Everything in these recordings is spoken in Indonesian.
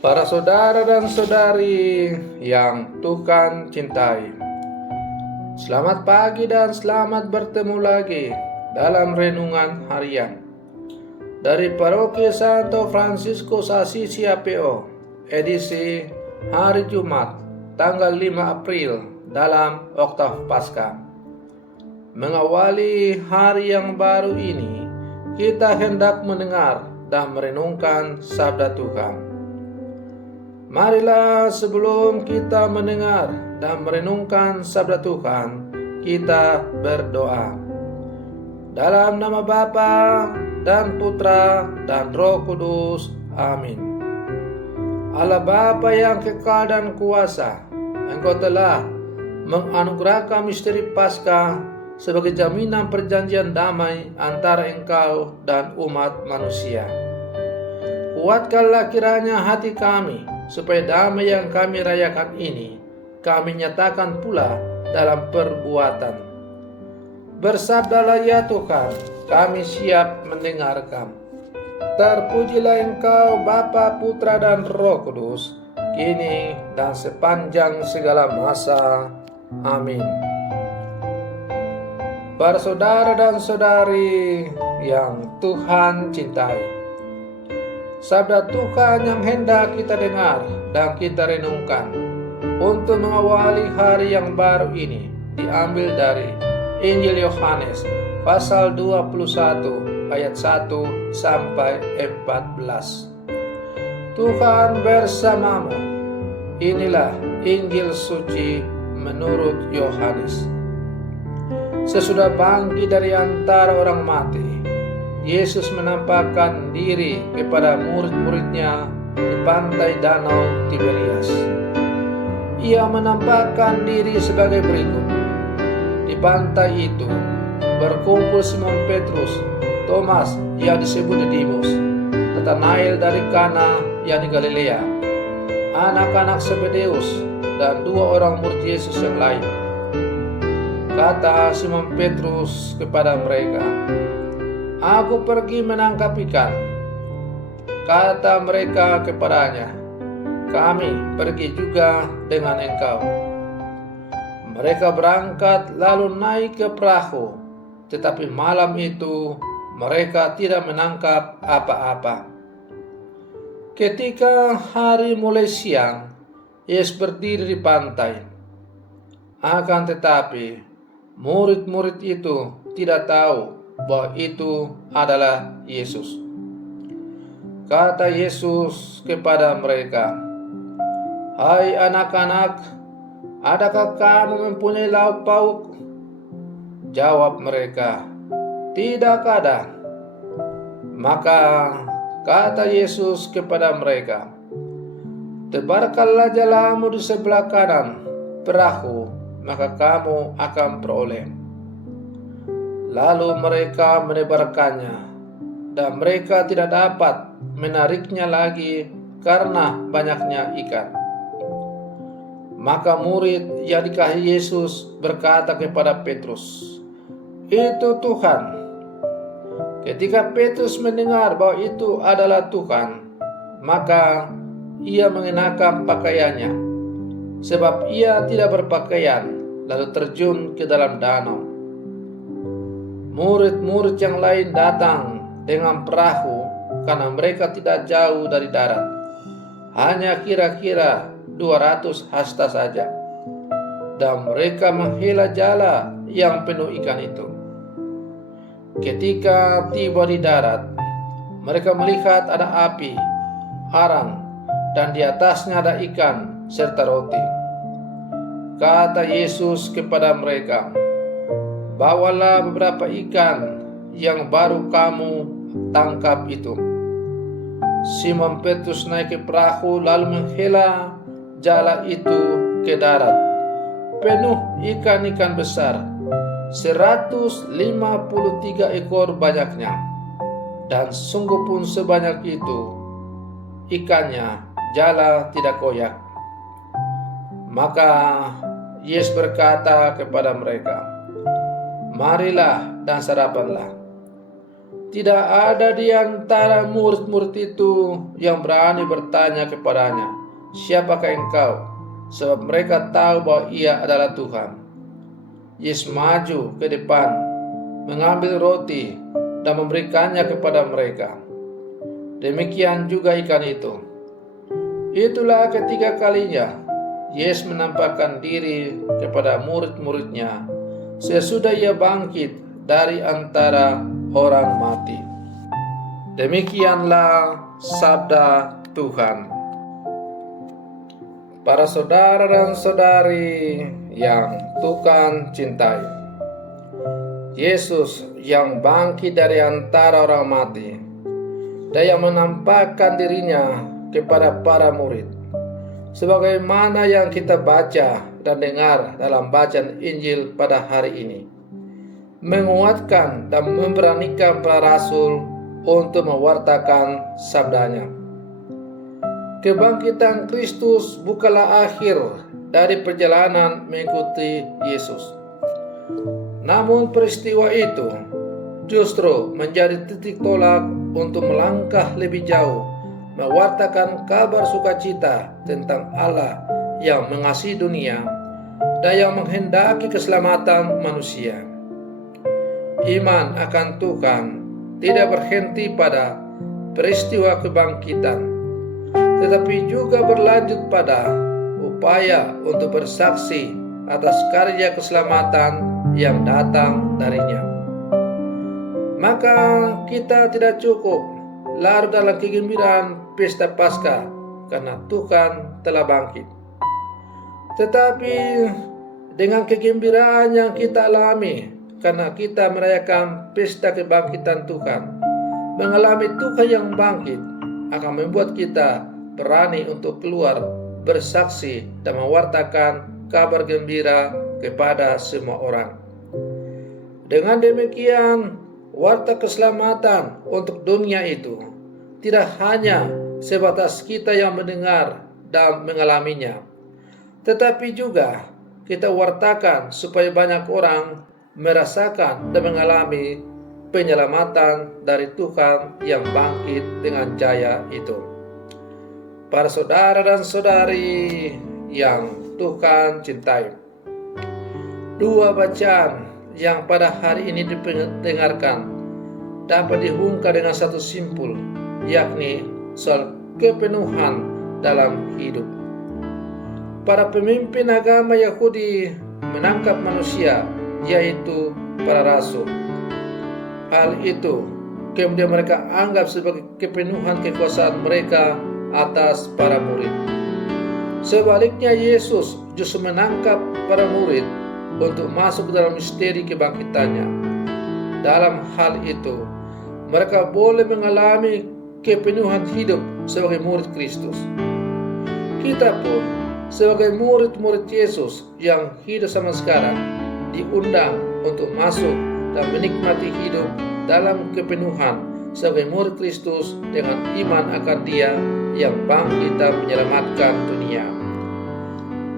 Para saudara dan saudari yang Tuhan cintai, selamat pagi dan selamat bertemu lagi dalam renungan harian dari Paroki Santo Fransiskus Assisi APO, edisi hari Jumat tanggal 5 April dalam Oktav Paskah. Mengawali hari yang baru ini, kita hendak mendengar dan merenungkan sabda Tuhan. Marilah sebelum kita mendengar dan merenungkan sabda Tuhan, kita berdoa. Dalam nama Bapa dan Putra dan Roh Kudus. Amin. Allah Bapa yang kekal dan kuasa, Engkau telah menganugerahkan misteri Paskah sebagai jaminan perjanjian damai antara Engkau dan umat manusia. Kuatkanlah kiranya hati kami, supaya damai yang kami rayakan ini kami nyatakan pula dalam perbuatan. Bersabdalah ya Tuhan, kami siap mendengarkan. Terpujilah Engkau Bapa, Putra dan Roh Kudus, kini dan sepanjang segala masa. Amin. Para saudara dan saudari yang Tuhan cintai, sabda Tuhan yang hendak kita dengar dan kita renungkan untuk mengawali hari yang baru ini diambil dari Injil Yohanes pasal 21 ayat 1 sampai 14. Tuhan bersamamu. Inilah Injil suci menurut Yohanes. Sesudah bangkit dari antara orang mati, Yesus menampakkan diri kepada murid-muridnya di pantai Danau Tiberias. Ia menampakkan diri sebagai berikut. Di pantai itu berkumpul Simon Petrus, Thomas yang disebut Didimus, Nathanael dari Kana yang di Galilea, anak-anak Zebedeus, dan dua orang murid Yesus yang lain. Kata Simon Petrus kepada mereka, "Aku pergi menangkap ikan." Kata mereka kepadanya, "Kami pergi juga dengan engkau." Mereka berangkat lalu naik ke perahu, tetapi malam itu mereka tidak menangkap apa-apa. Ketika hari mulai siang, Yesus berdiri di pantai. Akan tetapi murid-murid itu tidak tahu bahwa itu adalah Yesus. Kata Yesus kepada mereka, "Hai anak-anak, adakah kamu mempunyai lauk pauk?" Jawab mereka, "Tidak ada." Maka kata Yesus kepada mereka, "Tebarkanlah jalamu di sebelah kanan perahu, maka kamu akan peroleh." Lalu mereka menebarkannya, dan mereka tidak dapat menariknya lagi karena banyaknya ikan. Maka murid yang dikasihi Yesus berkata kepada Petrus, "Itu Tuhan." Ketika Petrus mendengar bahwa itu adalah Tuhan, maka ia mengenakan pakaiannya, sebab ia tidak berpakaian, lalu terjun ke dalam danau. Murid-murid yang lain datang dengan perahu karena mereka tidak jauh dari darat, hanya kira-kira 200 hasta saja, dan mereka menghela jala yang penuh ikan itu. Ketika tiba di darat, mereka melihat ada api, arang, dan di atasnya ada ikan serta roti. Kata Yesus kepada mereka, "Bawalah beberapa ikan yang baru kamu tangkap itu." Simon Petrus naik ke perahu lalu menghela jala itu ke darat, penuh ikan-ikan besar, 153 ekor banyaknya, dan sungguh pun sebanyak itu ikannya jala tidak koyak. Maka Yesus berkata kepada mereka, "Marilah dan sarapanlah." Tidak ada di antara murid-murid itu yang berani bertanya kepadanya, "Siapakah engkau?" Sebab mereka tahu bahwa ia adalah Tuhan. Yesus maju ke depan, mengambil roti dan memberikannya kepada mereka. Demikian juga ikan itu. Itulah ketiga kalinya Yesus menampakkan diri kepada murid-muridnya sesudah ia bangkit dari antara orang mati. Demikianlah sabda Tuhan. Para saudara dan saudari yang Tuhan cintai, Yesus yang bangkit dari antara orang mati dan yang menampakkan dirinya kepada para murid, sebagaimana yang kita baca dan dengar dalam bacaan Injil pada hari ini, menguatkan dan memberanikan para rasul untuk mewartakan sabdanya. Kebangkitan Kristus bukanlah akhir dari perjalanan mengikuti Yesus. Namun peristiwa itu justru menjadi titik tolak untuk melangkah lebih jauh, mewartakan kabar sukacita tentang Allah yang mengasihi dunia dan yang menghendaki keselamatan manusia. Iman akan Tuhan tidak berhenti pada peristiwa kebangkitan, tetapi juga berlanjut pada upaya untuk bersaksi atas karya keselamatan yang datang darinya. Maka kita tidak cukup larut dalam kegembiraan pesta Paskah karena Tuhan telah bangkit, tetapi dengan kegembiraan yang kita alami karena kita merayakan pesta kebangkitan Tuhan, mengalami Tuhan yang bangkit akan membuat kita berani untuk keluar bersaksi dan mewartakan kabar gembira kepada semua orang. Dengan demikian, warta keselamatan untuk dunia itu tidak hanya sebatas kita yang mendengar dan mengalaminya, tetapi juga kita wartakan supaya banyak orang merasakan dan mengalami penyelamatan dari Tuhan yang bangkit dengan jaya itu. Para saudara dan saudari yang Tuhan cintai, dua bacaan yang pada hari ini didengarkan dapat diungkap dengan satu simpul, yakni soal kepenuhan dalam hidup. Para pemimpin agama Yahudi menangkap manusia, yaitu para rasul. Hal itu kemudian mereka anggap sebagai kepenuhan kekuasaan mereka atas para murid. Sebaliknya, Yesus justru menangkap para murid untuk masuk dalam misteri kebangkitannya. Dalam hal itu, mereka boleh mengalami kepenuhan hidup sebagai murid Kristus. Kita pun sebagai murid-murid Yesus yang hidup sama sekarang diundang untuk masuk dan menikmati hidup dalam kepenuhan sebagai murid Kristus dengan iman akan Dia yang bangkit dan menyelamatkan dunia.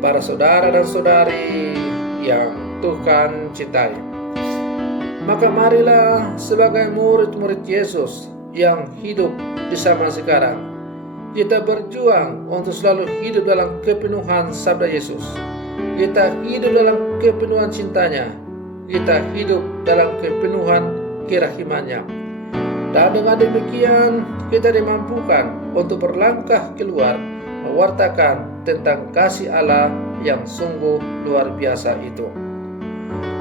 Para saudara dan saudari yang Tuhan cintai, maka marilah sebagai murid-murid Yesus yang hidup di zaman sekarang, kita berjuang untuk selalu hidup dalam kepenuhan sabda Yesus. Kita hidup dalam kepenuhan cintanya. Kita hidup dalam kepenuhan kerahimannya. Dan dengan demikian kita dimampukan untuk berlangkah keluar mewartakan tentang kasih Allah yang sungguh luar biasa itu.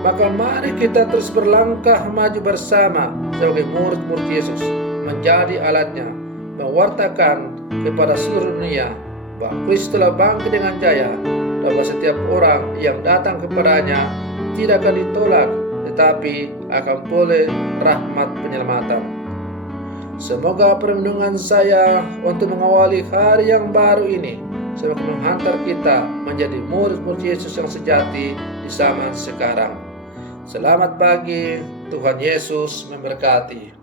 Maka mari kita terus berlangkah maju bersama sebagai murid-murid Yesus, menjadi alatnya, mewartakan kepada seluruh dunia bahwa Kristus telah bangkit dengan jaya, dan bahwa setiap orang yang datang kepadanya tidak akan ditolak, tetapi akan boleh rahmat penyelamatan. Semoga perlindungan saya untuk mengawali hari yang baru ini semakin menghantar kita menjadi murid-murid Yesus yang sejati di zaman sekarang. Selamat pagi, Tuhan Yesus memberkati.